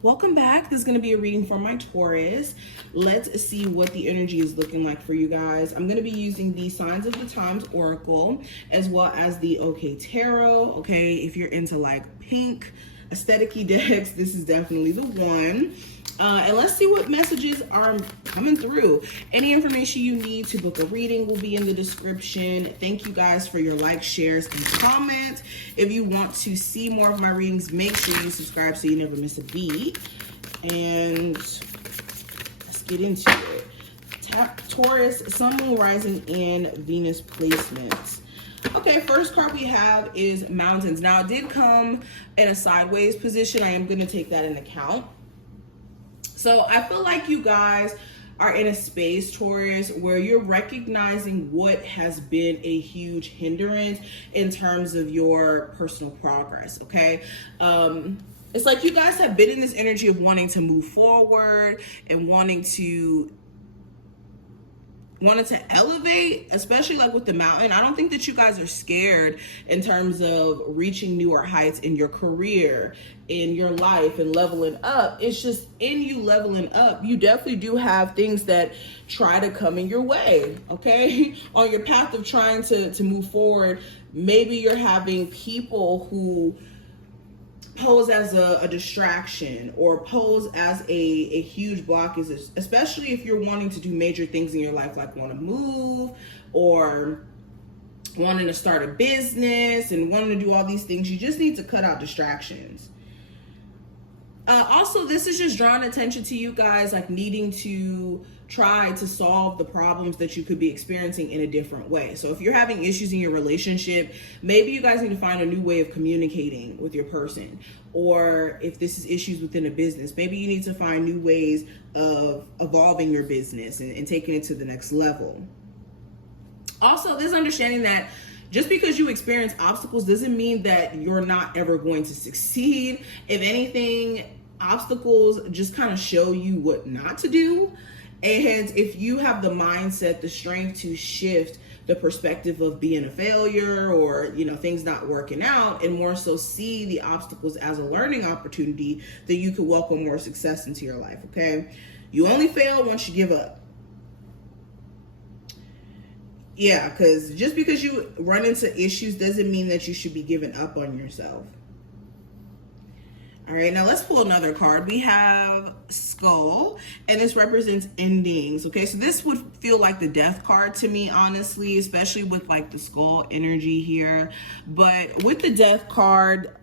Welcome back. This is going to be a reading for my Taurus. Let's see what the energy is looking like for you guys. I'm going to be using the Signs of the Times Oracle as well as the OK Tarot. Okay, if you're into like pink aesthetic-y decks, this is definitely the one. And let's see what messages are coming through. Any information you need to book a reading will be in the description. Thank you guys for your likes, shares, and comments. If you want to see more of my readings, make sure you subscribe so you never miss a beat. And let's get into it. Taurus, Sun, Moon, Rising, and Venus placements. Okay, first card we have is Mountains. Now, it did come in a sideways position. I am going to take that into account. So I feel like you guys are in a space, Taurus, where you're recognizing what has been a huge hindrance in terms of your personal progress, okay? It's like you guys have been in this energy of wanting to move forward and wanting to elevate, especially like with the mountain. I don't think that you guys are scared in terms of reaching newer heights in your career, in your life, and leveling up. It's just in you leveling up, you definitely do have things that try to come in your way, okay? On your path of trying to move forward, maybe you're having people who pose as a distraction or pose as a huge block, especially if you're wanting to do major things in your life, like want to move or wanting to start a business and wanting to do all these things. You just need to cut out distractions. Also, this is just drawing attention to you guys, like needing to try to solve the problems that you could be experiencing in a different way. So if you're having issues in your relationship, maybe you guys need to find a new way of communicating with your person. Or if this is issues within a business, maybe you need to find new ways of evolving your business and taking it to the next level. Also, this understanding that just because you experience obstacles doesn't mean that you're not ever going to succeed. If anything, obstacles just kind of show you what not to do. And if you have the mindset, the strength to shift the perspective of being a failure or, you know, things not working out, and more so see the obstacles as a learning opportunity, then you can welcome more success into your life, okay? You only fail once you give up. Yeah, because just because you run into issues doesn't mean that you should be giving up on yourself. All right, now let's pull another card. We have Skull, and this represents endings. Okay, so this would feel like the Death card to me, honestly, especially with like the Skull energy here. But with the Death card,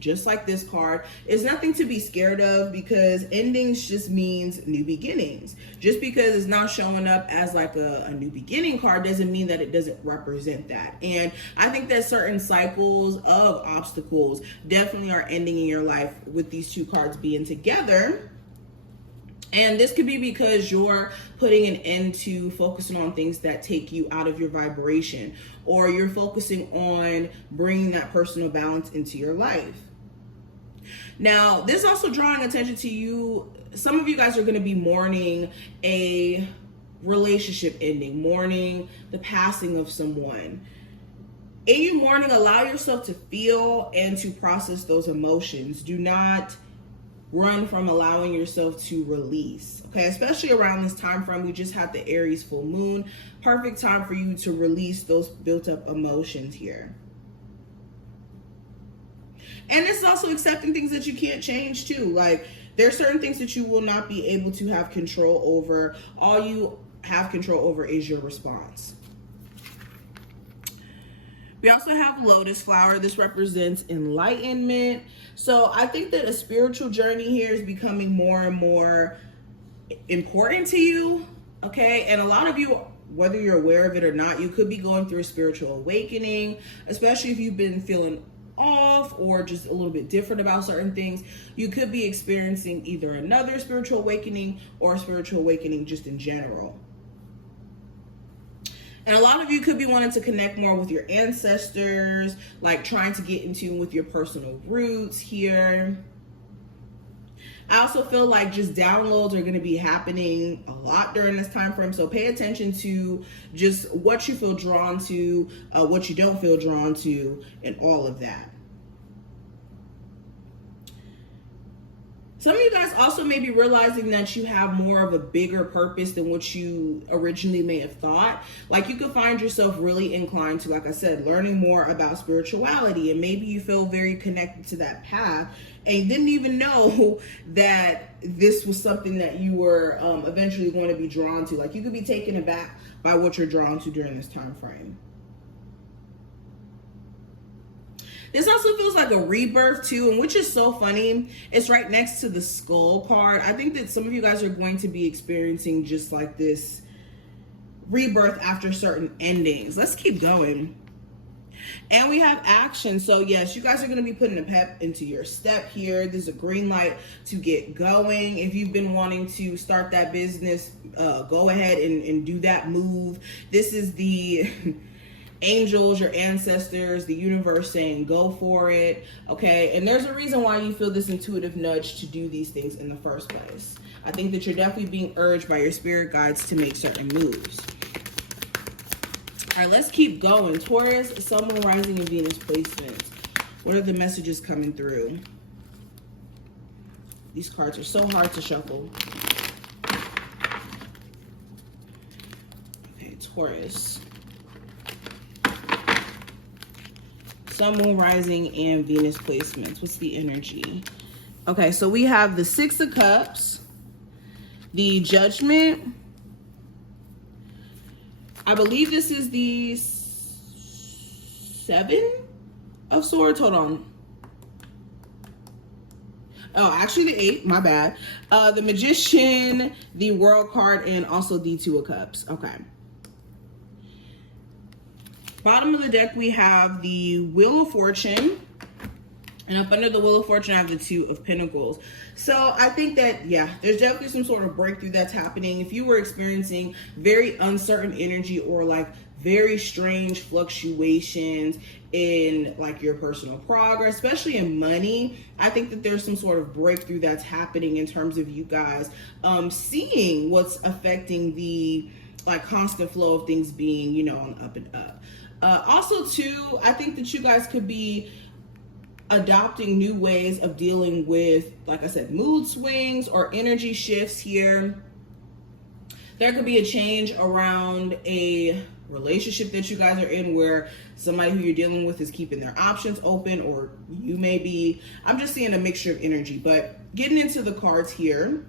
just like this card, it's nothing to be scared of, because endings just means new beginnings. Just because it's not showing up as like a new beginning card doesn't mean that it doesn't represent that. And I think that certain cycles of obstacles definitely are ending in your life with these two cards being together. And this could be because you're putting an end to focusing on things that take you out of your vibration, or you're focusing on bringing that personal balance into your life. Now, this is also drawing attention to you. Some of you guys are going to be mourning a relationship ending, mourning the passing of someone. In you mourning, allow yourself to feel and to process those emotions. Do not run from allowing yourself to release, okay? Especially around this time frame, we just had the Aries full moon. Perfect time for you to release those built up emotions here. And this is also accepting things that you can't change too. Like, there are certain things that you will not be able to have control over. All you have control over is your response. We also have Lotus Flower. This represents enlightenment. So I think that a spiritual journey here is becoming more and more important to you, okay? And a lot of you, whether you're aware of it or not, you could be going through a spiritual awakening, especially if you've been feeling off or just a little bit different about certain things. You could be experiencing either another spiritual awakening or a spiritual awakening just in general. And a lot of you could be wanting to connect more with your ancestors, like trying to get in tune with your personal roots here. I also feel like just downloads are going to be happening a lot during this time frame. So pay attention to just what you feel drawn to, what you don't feel drawn to, and all of that. Some of you guys also may be realizing that you have more of a bigger purpose than what you originally may have thought. Like you could find yourself really inclined to, like I said, learning more about spirituality, and maybe you feel very connected to that path and you didn't even know that this was something that you were eventually going to be drawn to. Like you could be taken aback by what you're drawn to during this time frame. This also feels like a rebirth too, and which is so funny. It's right next to the skull card. I think that some of you guys are going to be experiencing just like this rebirth after certain endings. Let's keep going. And we have action. So yes, you guys are going to be putting a pep into your step here. There's a green light to get going. If you've been wanting to start that business, go ahead and do that move. This is the angels, your ancestors, the universe saying go for it. Okay, and there's a reason why you feel this intuitive nudge to do these things in the first place. I think that you're definitely being urged by your spirit guides to make certain moves. All right, let's keep going. Taurus, Sun, Moon, Rising, and Venus placements. What are the messages coming through? These cards are so hard to shuffle. Okay, Taurus. Sun, Moon, Rising, and Venus placements. What's the energy? Okay, so we have the Six of Cups, the Judgment. I believe this is the Seven of Swords. Hold on. Oh, actually the Eight. My bad. The Magician, the World card, and also the Two of Cups. Okay. Bottom of the deck, we have the Wheel of Fortune. And up under the Wheel of Fortune, I have the Two of Pentacles. So I think that, yeah, there's definitely some sort of breakthrough that's happening. If you were experiencing very uncertain energy or like very strange fluctuations in like your personal progress, especially in money, I think that there's some sort of breakthrough that's happening in terms of you guys seeing what's affecting the like constant flow of things being, you know, on up and up. Also too, I think that you guys could be adopting new ways of dealing with, like I said, mood swings or energy shifts here. There could be a change around a relationship that you guys are in where somebody who you're dealing with is keeping their options open, or you may be. I'm just seeing a mixture of energy, but getting into the cards here.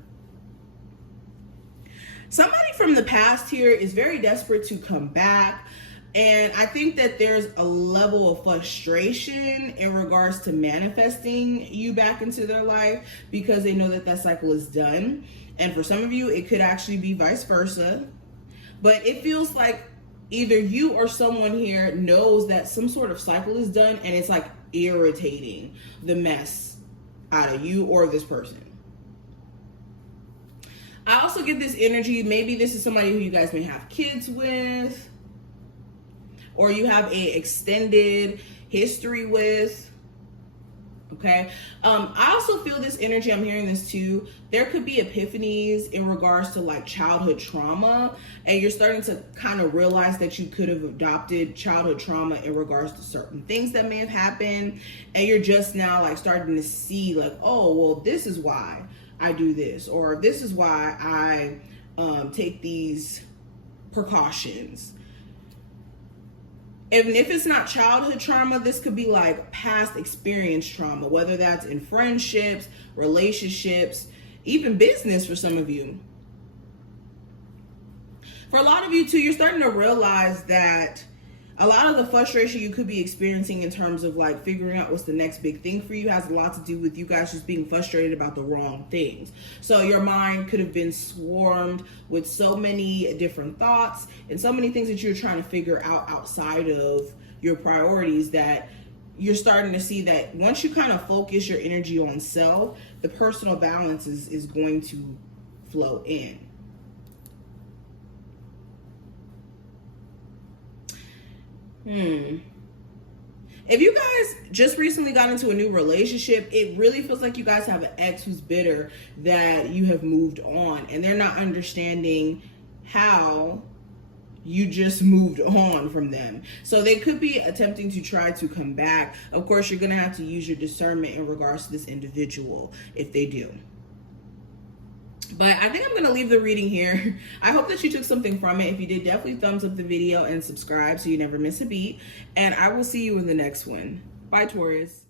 Somebody from the past here is very desperate to come back. And I think that there's a level of frustration in regards to manifesting you back into their life because they know that that cycle is done. And for some of you, it could actually be vice versa. But it feels like either you or someone here knows that some sort of cycle is done and it's like irritating the mess out of you or this person. I also get this energy, maybe this is somebody who you guys may have kids with, or you have a extended history with, okay? I also feel this energy, I'm hearing this too. There could be epiphanies in regards to like childhood trauma, and you're starting to kind of realize that you could have adopted childhood trauma in regards to certain things that may have happened, and you're just now like starting to see like, oh, well, this is why I do this, or this is why I take these precautions. Even if it's not childhood trauma, this could be like past experience trauma, whether that's in friendships, relationships, even business for some of you. For a lot of you too, you're starting to realize that a lot of the frustration you could be experiencing in terms of like figuring out what's the next big thing for you has a lot to do with you guys just being frustrated about the wrong things. So your mind could have been swarmed with so many different thoughts and so many things that you're trying to figure out outside of your priorities, that you're starting to see that once you kind of focus your energy on self, the personal balance is going to flow in. If you guys just recently got into a new relationship, it really feels like you guys have an ex who's bitter that you have moved on, and they're not understanding how you just moved on from them. So they could be attempting to try to come back. Of course, you're going to have to use your discernment in regards to this individual if they do. But I think I'm going to leave the reading here. I hope that you took something from it. If you did, definitely thumbs up the video and subscribe so you never miss a beat. And I will see you in the next one. Bye, Taurus.